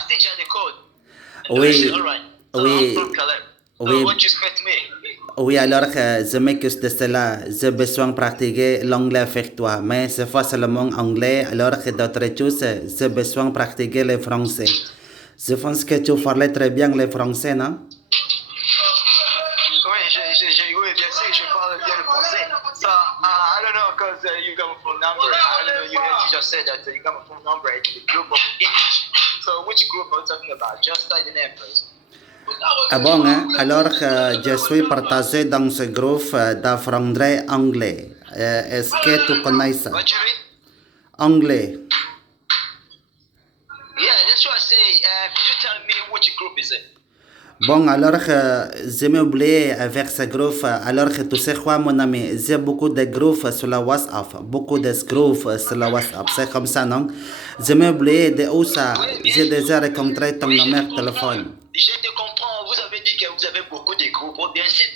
still got the code. Oui, All right. So I'm oui, from Calais. So oui. what you expect me? Oui, alors je m'excuse de cela. J'ai besoin de pratiquer l'anglais avec toi. Mais c'est pas seulement anglais, alors que d'autres choses, j'ai besoin de pratiquer le français. Je pense que tu parlais très bien le français, non? Oui, oui, bien sûr, je parle bien le français. So, I don't know, because you got my phone number. I don't know, you just said that you got my phone number in the group of English. So, which group are you talking about? Just say the name, please. Ah bon, hein? Alors je suis partagé dans ce groupe d'apprendre anglais. Est-ce que tu connais ça? What you mean? Anglais. Yeah, that's what I say. Could you tell me which group is it? Bon, alors je m'ai oublié avec ce groupe. Alors que tu sais quoi, mon ami? J'ai beaucoup de groupes sur la WhatsApp. Beaucoup de groupes sur la WhatsApp. C'est comme ça, non? Je m'ai oublié de où ça. Oui, bien. J'ai déjà rencontré ton Oui, je numéro te de comprends. téléphone. Je te comprends. Vous avez dit que vous avez beaucoup de groupes. Oh, bien sûr,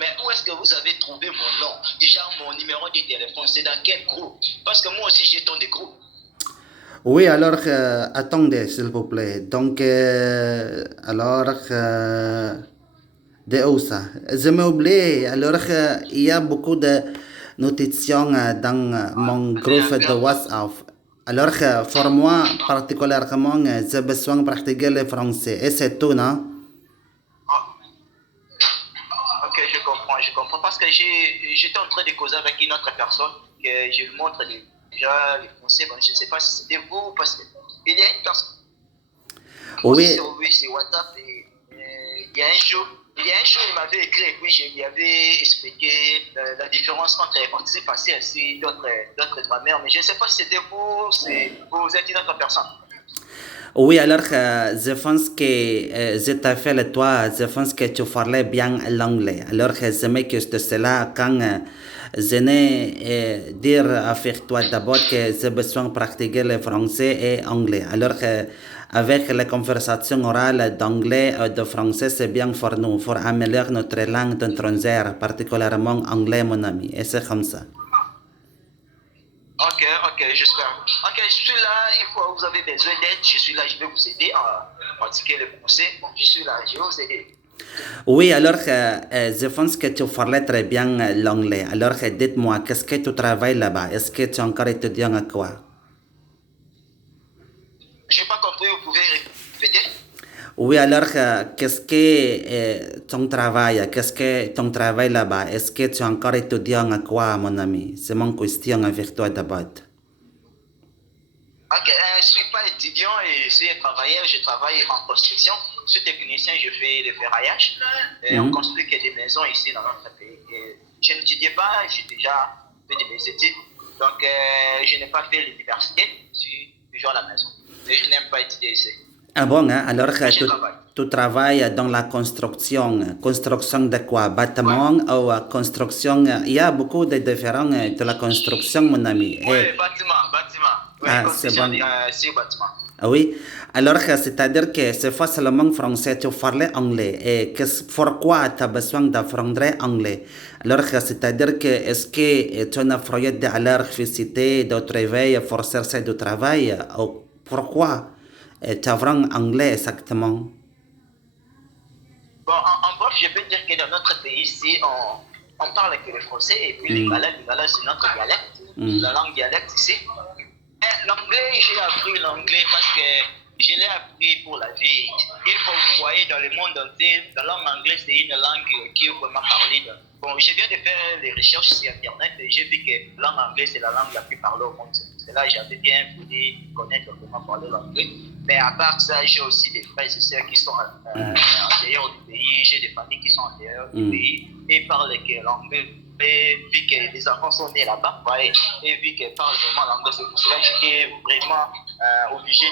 mais où est-ce que vous avez trouvé mon nom? Déjà, mon numéro de téléphone, c'est dans quel groupe? Parce que moi aussi, j'ai tant de groupes. Oui, alors attendez, s'il vous plaît. Donc, alors, de où ça? Je m'ai oublié. Alors, il y a beaucoup de notifications dans mon groupe de WhatsApp. Alors, pour moi, particulièrement, j'ai besoin de pratiquer le français. Et c'est tout, non? Ok, je comprends, je comprends. Parce que j'étais en train de causer avec une autre personne que je lui montre déjà les français. Bon, je ne sais pas si c'était vous, parce qu'il y a une personne Oui. sur WhatsApp et il y a un jour, il m'avait écrit et puis je lui avais expliqué la différence entre les participes passés ainsi d'autres grammaires. Mais je ne sais pas si c'était vous, vous êtes une autre personne. Oui, alors je pense que je t'ai fait le toi, je pense que tu parlais bien l'anglais. Alors je m'excuse de cela quand je n'ai dire avec toi d'abord que j'ai besoin de pratiquer le français et anglais. Alors avec la conversation orale d'anglais et de français, c'est bien pour nous, pour améliorer notre langue étrangère, particulièrement anglais, mon ami. Et c'est comme ça. Ok, j'espère. Ok, je suis là, une fois que vous avez besoin d'aide, je suis là, je vais vous aider à pratiquer le français. Bon, je suis là, je vais vous aider. Oui, alors je pense que tu parlais très bien l'anglais. Alors dites-moi, qu'est-ce que tu travailles là-bas? Est-ce que tu es encore étudiant à quoi? Je n'ai pas compris, vous pouvez répéter? Oui, alors qu'est-ce que ton travail? Qu'est-ce que ton travail là-bas? Est-ce que tu es encore étudiant à quoi, mon ami? C'est mon question avec toi d'abord. Ok, je ne suis pas étudiant et je suis travailleur, je travaille en construction. Je suis technicien, je fais le ferraillage. Et on construit que des maisons ici dans notre pays. Et je n'étudiais pas, j'ai déjà fait mes études. Donc, je n'ai pas fait l'université, je suis toujours à la maison. Et je n'aime pas étudier ici. Ah bon, hein? Alors travaille. tu travailles dans la construction. Construction de quoi? Bâtiment ou construction? Il y a beaucoup de différents de la construction, mon ami. Oui, bâtiment. Oui, Ah, c'est construction, bon. c'est bâtiment. Ah oui, alors c'est-à-dire que c'est pas seulement français, tu parles anglais. Et pourquoi tu as besoin d'apprendre anglais? Alors c'est-à-dire que est-ce que tu as effrayé d'aller visiter, de travailler pour chercher du travail? Ou pourquoi tu apprends anglais exactement? Bon, en bref, je peux dire que dans notre pays ici, on parle que le français et puis les galets, c'est notre dialecte, la langue dialecte ici. L'anglais, j'ai appris l'anglais parce que je l'ai appris pour la vie. Il faut vous voyez dans le monde entier, la langue anglaise, c'est une langue qui est vraiment parlée. Bon, je viens de faire des recherches sur Internet et j'ai vu que la langue anglaise, c'est la langue la plus parlée au monde. C'est là que j'avais bien voulu connaître comment parler l'anglais. Mais à part ça, j'ai aussi des frères et sœurs qui sont en dehors du pays. J'ai des familles qui sont en dehors du pays et parlent que l'anglais. Et vu que les enfants sont nés là-bas, ouais, et vu qu'ils parlent vraiment l'anglais, c'est pour cela que j'étais vraiment obligé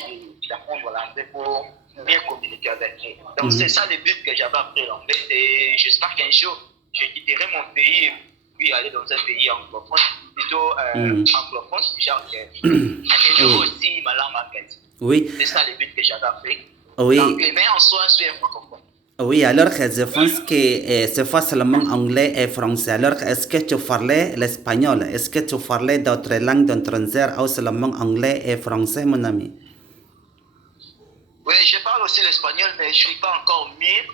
d'apprendre l'anglais pour mieux communiquer avec eux. Donc c'est ça le but que j'avais appris l'anglais et j'espère qu'un jour, je quitterai mon pays et puis aller dans un pays anglophone, plutôt anglophone, genre que aussi ma langue anglaise. Oui. C'est ça le but que j'avais appris. Oui. Donc, mais en soi, je suis un francophone. Oui, alors je pense que c'est pas seulement anglais et français. Alors, est-ce que tu parlais l'espagnol? Est-ce que tu parlais d'autres langues étrangères ou seulement anglais et français, mon ami? Oui, je parle aussi l'espagnol, mais je ne suis pas encore mieux.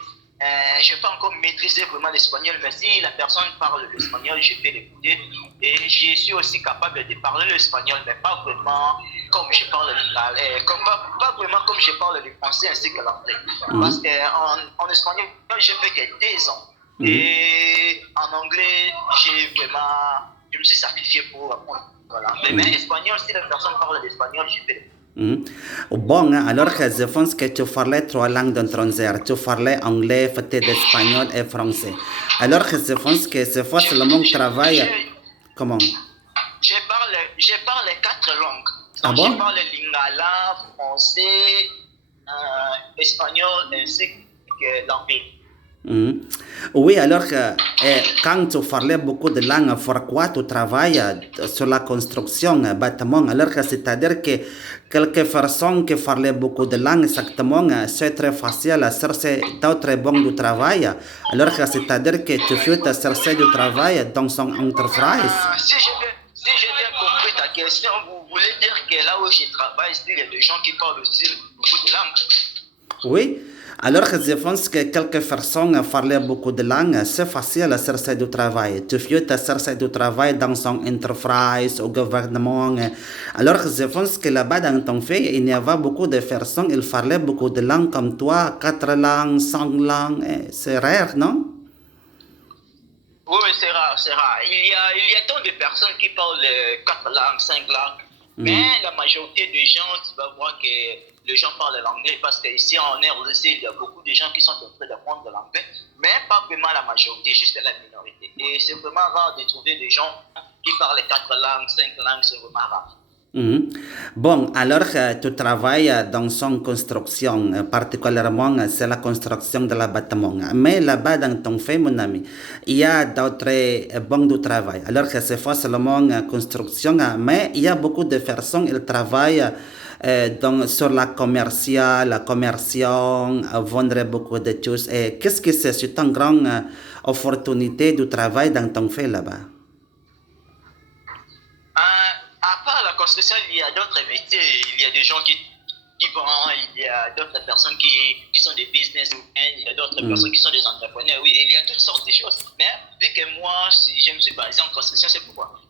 Je n'ai pas encore maîtrisé vraiment l'espagnol, mais si la personne parle l'espagnol, je peux l'écouter. Et je suis aussi capable de parler l'espagnol, mais pas vraiment comme je parle pas vraiment comme je parle le français ainsi que l'anglais. Parce qu'en espagnol, je fais que 2 ans. Et en anglais, je me suis sacrifié pour apprendre l'anglais. Mais espagnol, si la personne parle l'espagnol, je peux l'écouter. Bon, alors je pense que tu parlais 3 langues étrangères. Tu parlais anglais, peut-être espagnol et français. Alors je pense que c'est facilement le travail. Comment? Je parle 4 langues. Ah Donc, bon? je parle lingala, français, espagnol ainsi que l'anglais. Oui, alors quand tu parlais beaucoup de langues, pourquoi tu travailles sur la construction, bâtiment? Alors c'est-à-dire que quelques personnes qui parlaient beaucoup de langues, exactement, c'est très facile à chercher d'autres bons du travail. Alors c'est-à-dire que tu fais chercher du travail dans son entreprise. Si j'ai bien compris ta question, vous voulez dire que là où je travaille, il y a des gens qui parlent aussi beaucoup de langues? Oui. Alors je pense que quelques personnes parlaient beaucoup de langues, c'est facile à chercher du travail. Tu fais chercher du travail dans son entreprise, au gouvernement. Alors je pense que là-bas dans ton pays, il y avait beaucoup de personnes, ils parlaient beaucoup de langues comme toi, 4 langues, 5 langues. C'est rare, non? Oui, c'est rare, c'est rare. Il y a tant de personnes qui parlent 4 langues, 5 langues. Mais la majorité des gens, tu vas voir que les gens parlent l'anglais parce qu'ici en RDC, il y a beaucoup de gens qui sont en train d'apprendre l'anglais, mais pas vraiment la majorité, juste la minorité. Et c'est vraiment rare de trouver des gens qui parlent 4 langues, 5 langues, c'est vraiment rare. Bon, alors tu travailles dans son construction, particulièrement c'est la construction de la bâtiment. Mais là-bas dans ton fait, mon ami, il y a d'autres bons du travail. Alors que c'est pas seulement construction, mais il y a beaucoup de personnes qui travaillent sur la commerciale, la commerciation, vendre beaucoup de choses. Et qu'est-ce que c'est une grande opportunité du travail dans ton fait là-bas? À part la construction, il y a d'autres métiers. Il y a des gens qui vendent, il y a d'autres personnes qui sont des businessmen, il y a d'autres personnes qui sont des entrepreneurs. Oui, il y a toutes sortes de choses. Mais vu que moi, je me suis basé en construction, c'est pourquoi.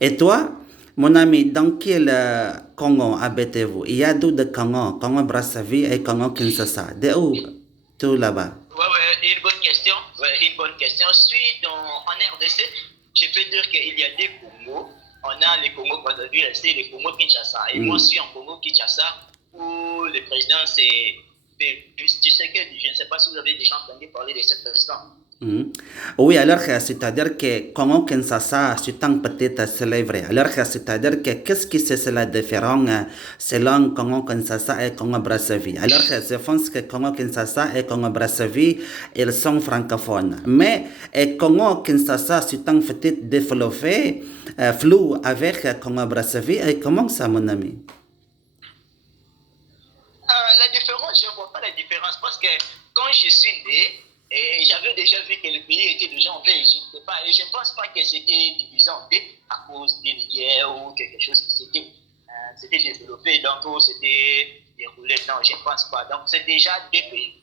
Et toi, mon ami, dans quel Congo habitez-vous? Il y a deux de Congo, Congo Brazzaville et Congo Kinshasa. De où tout là-bas? Ouais, une bonne question. Ouais, une bonne question. Je suis en RDC. Je peux dire qu'il y a des Congos. On a les Congo Brazzaville et les Congo Kinshasa. Et moi, je suis en Congo Kinshasa où le président c'est Tshisekedi. Je ne sais pas si vous avez déjà entendu parler de ce président. Oui, alors c'est-à-dire que Congo Kinshasa, c'est un petit célèbre. Alors c'est-à-dire que qu'est-ce qui c'est la différence selon Congo Kinshasa et Congo Brazzaville? Alors je pense que Congo Kinshasa et Congo Brazzaville, ils sont francophones. Mais Congo Kinshasa, c'est un petit développé, flou avec Congo Brazzaville. Et comment ça, mon ami? La différence, je ne vois pas la différence parce que quand je suis né, et j'avais déjà vu que le pays était déjà en paix. Je ne sais pas, et je ne pense pas que c'était divisé en deux à cause d'une guerre ou quelque chose qui s'était développé, donc où c'était déroulé. Non, je ne pense pas. Donc c'est déjà 2 pays,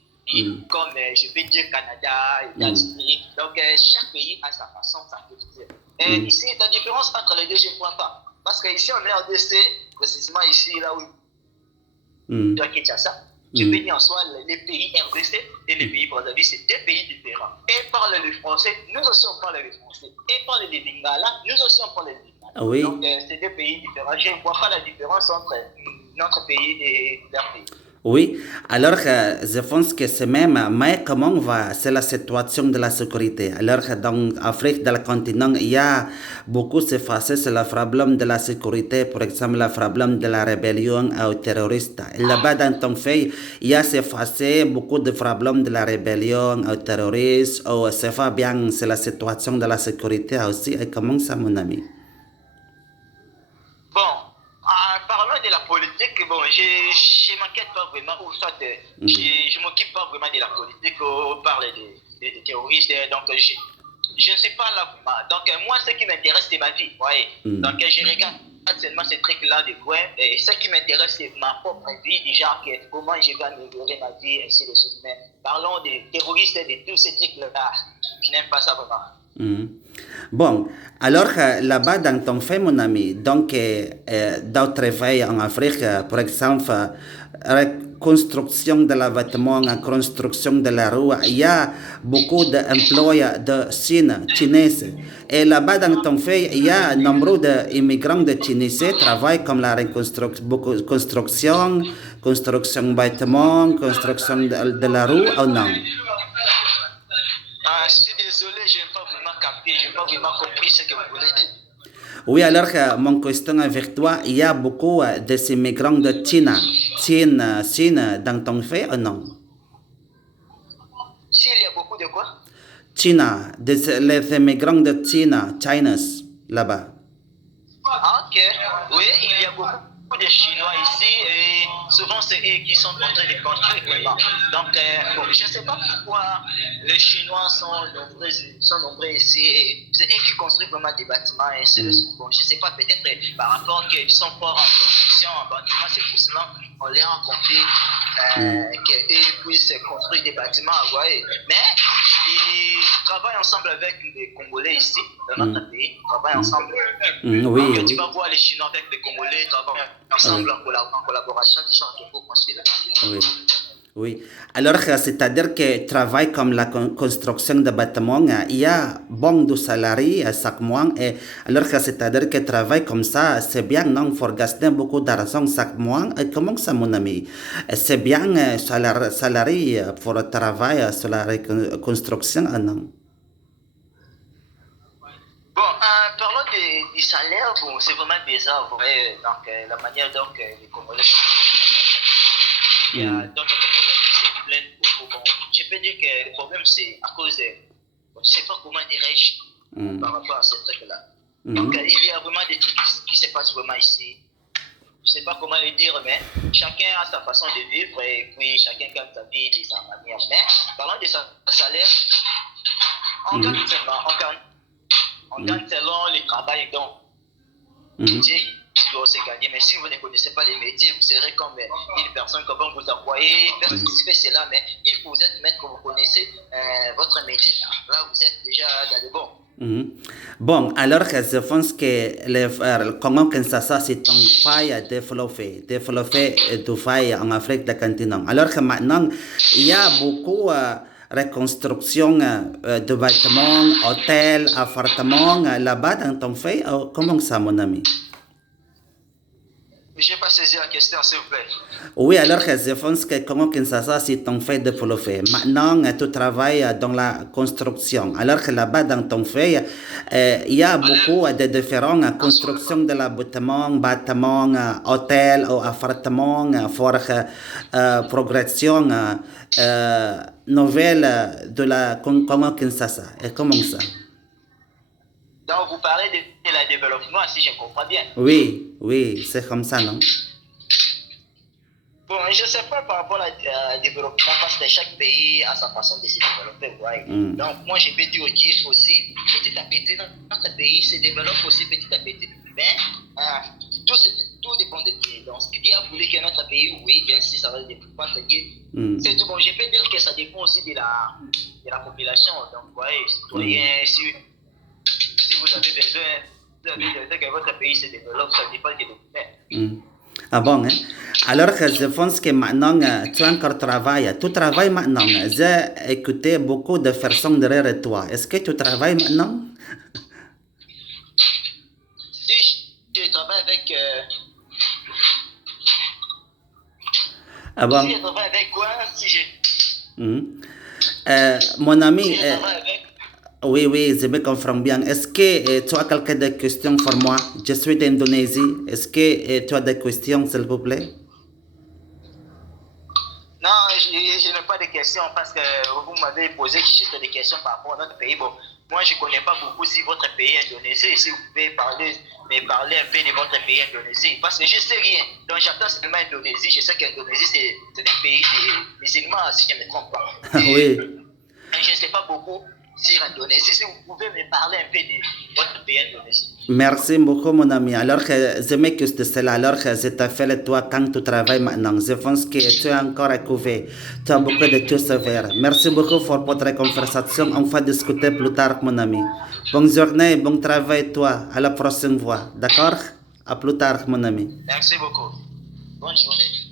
comme je peux dire Canada, États-Unis. Donc chaque pays a sa façon, sa culture. Et ici, la différence entre les deux, je ne vois pas. Parce qu'ici, on est en DC, précisément ici, là où tu as Kinshasa. Je peux dire en soi, les pays RDC et les pays Brazzaville, c'est 2 pays différents. Et parlent le français, nous aussi on parle le français. Et parlent le lingala, nous aussi on parle le lingala. Oui. Donc c'est 2 pays différents. Je ne vois pas la différence entre notre pays et leur pays. Oui, alors je pense que c'est même, mais comment va, c'est la situation de la sécurité. Alors dans l'Afrique, dans le continent, il y a beaucoup de facettes, c'est le problème de la sécurité, par exemple le problème de la rébellion aux terroristes. Et là-bas dans ton pays, il y a ces facettes, beaucoup de problèmes de la rébellion aux terroristes, ou c'est pas bien, c'est la situation de la sécurité aussi. Et comment ça, mon ami? Bon, en parlant de la politique, bon, je ne m'inquiète pas vraiment, ou soit je ne m'occupe pas vraiment de la politique, on parle des terroristes, donc je ne suis pas là vraiment. Donc moi, ce qui m'intéresse, c'est ma vie, voyez. Donc je regarde seulement ces trucs-là de loin. Et ce qui m'intéresse, c'est ma propre vie, déjà, comment je vais améliorer ma vie, ainsi de suite. Mais parlons des terroristes et de tous ces trucs-là. Je n'aime pas ça vraiment. Bon, alors là-bas dans ton fait, mon ami, donc d'autres travail en Afrique, par exemple, construction de la vêtement, construction de la rue, il y a beaucoup d'emplois de Chine, Chinese. Et là-bas dans ton fait, il y a nombre d'immigrants de Tunisie qui travaillent comme la construction, construction vêtements, construction de la rue ou non? Je suis désolé, je n'ai pas vraiment capté, je n'ai pas vraiment compris ce que vous voulez dire. Oui, alors mon question avec toi, il y a beaucoup d'immigrants de Chine dans ton fait ou non? S'il y a beaucoup de quoi? Chine, les immigrants de Chine, Chinese, là-bas. Ok, oui, il y a beaucoup de Chinois ici et souvent c'est eux qui sont en train de construire vraiment. Donc, bon, je ne sais pas pourquoi les Chinois sont nombreux ici et c'est eux qui construisent vraiment des bâtiments et c'est bon, je ne sais pas, peut-être par rapport qu'ils sont forts en construction, en bâtiment, c'est pour cela qu'on les a rencontrés, qu'ils puissent construire des bâtiments, vous voyez. Mais ils travaillent ensemble avec les Congolais ici, dans notre pays, ils travaillent ensemble. Oui, tu vas voir les Chinois avec les Congolais, ils travaillent ensemble en collaboration, des gens qui vont construire. Oui. Oui. Alors, c'est-à-dire que travail comme la construction de bâtiments, il y a bon de salariés chaque mois. Et alors, c'est-à-dire que travail comme ça, c'est bien, non? Il faut gagner beaucoup d'argent chaque mois. Et comment ça, mon ami? C'est bien salarié pour le travail sur la reconstruction, non? Bon, parlons du salaire, bon, c'est vraiment bizarre, vous voyez, donc la manière dont les Congolais sont. Il y a d'autres Congolais qui se plaignent beaucoup. Bon, je peux dire que le problème, c'est à cause de. Bon, je ne sais pas comment dirais-je par rapport à ce truc-là. Donc, il y a vraiment des trucs qui se passent vraiment ici. Je ne sais pas comment le dire, mais chacun a sa façon de vivre et puis chacun gagne sa vie de sa manière. Mais parlant de son salaire, on gagne seulement, on gagne selon le travail donc. Tu dois aussi gagner, mais si vous ne connaissez pas les métiers, vous serez comme une personne que vous vous envoyez, personne qui fait cela, mais il faut vous être maître que vous connaissez votre métier. Là, vous êtes déjà dans le bon. Bon, alors je pense que le Congo Kinshasa, c'est une faille développée de faille en Afrique du continent. Alors que maintenant, il y a beaucoup reconstruction de bâtiments, hôtels, appartements là-bas dans ton pays. Comment ça, mon ami? Je n'ai pas saisi la question, s'il vous plaît. Oui, alors je pense que Congo Kinshasa, c'est un fait développé. Maintenant, tu travailles dans la construction. Alors que là-bas, dans ton fait, il y a beaucoup de différentes constructions de la bâtiments, hôtels ou appartements pour progression nouvelle de la Congo Kinshasa. Et comment ça? Donc, vous parlez de la développement, si je comprends bien. Oui, c'est comme ça, non? Bon, je ne sais pas par rapport au développement, parce que chaque pays a sa façon de se développer, vous voyez. Donc, moi, je peux dire aussi, petit à petit, notre pays se développe aussi petit à petit. Mais tout dépend de Dieu. Donc, ce que Dieu a voulu que notre pays, oui, bien sûr, ça va se développer. C'est tout bon. Je peux dire que ça dépend aussi de la population. Donc, vous voyez, citoyens, si vous avez besoin que votre pays se développe, ça dépend de vous. Ah bon, hein? Alors que je pense que maintenant, tu encore travailles. Tu travailles maintenant. J'ai écouté beaucoup de personnes derrière toi. Est-ce que tu travailles maintenant? Si je travaille avec... Ah bon? Si je travaille avec quoi? Si je... Mon ami... Si je travaille avec... Oui, je me comprends bien. Est-ce que tu as quelques questions pour moi? Je suis d'Indonésie. Est-ce que tu as des questions, s'il vous plaît? Non, je n'ai pas de questions parce que vous m'avez posé juste des questions par rapport à notre pays. Bon, moi, je ne connais pas beaucoup si votre pays est indonésien. Si vous pouvez me parler un peu de votre pays indonésien. Parce que je ne sais rien. Donc, j'attends seulement Indonésie. Je sais qu'Indonésie, c'est un pays des musulmans, si je ne me trompe pas. Oui. Je ne sais pas beaucoup sur Indonésie. Si vous pouvez me parler un peu de votre pays indonésien. Merci beaucoup, mon ami. Alors, je m'excuse de cela. Alors, je t'appelle toi quand tu travailles maintenant. Je pense que tu es encore à couvert. Tu as beaucoup de choses à faire. Merci beaucoup pour votre conversation. On va discuter plus tard, mon ami. Bonne journée, bon travail, toi. À la prochaine fois. D'accord? À plus tard, mon ami. Merci beaucoup. Bonne journée.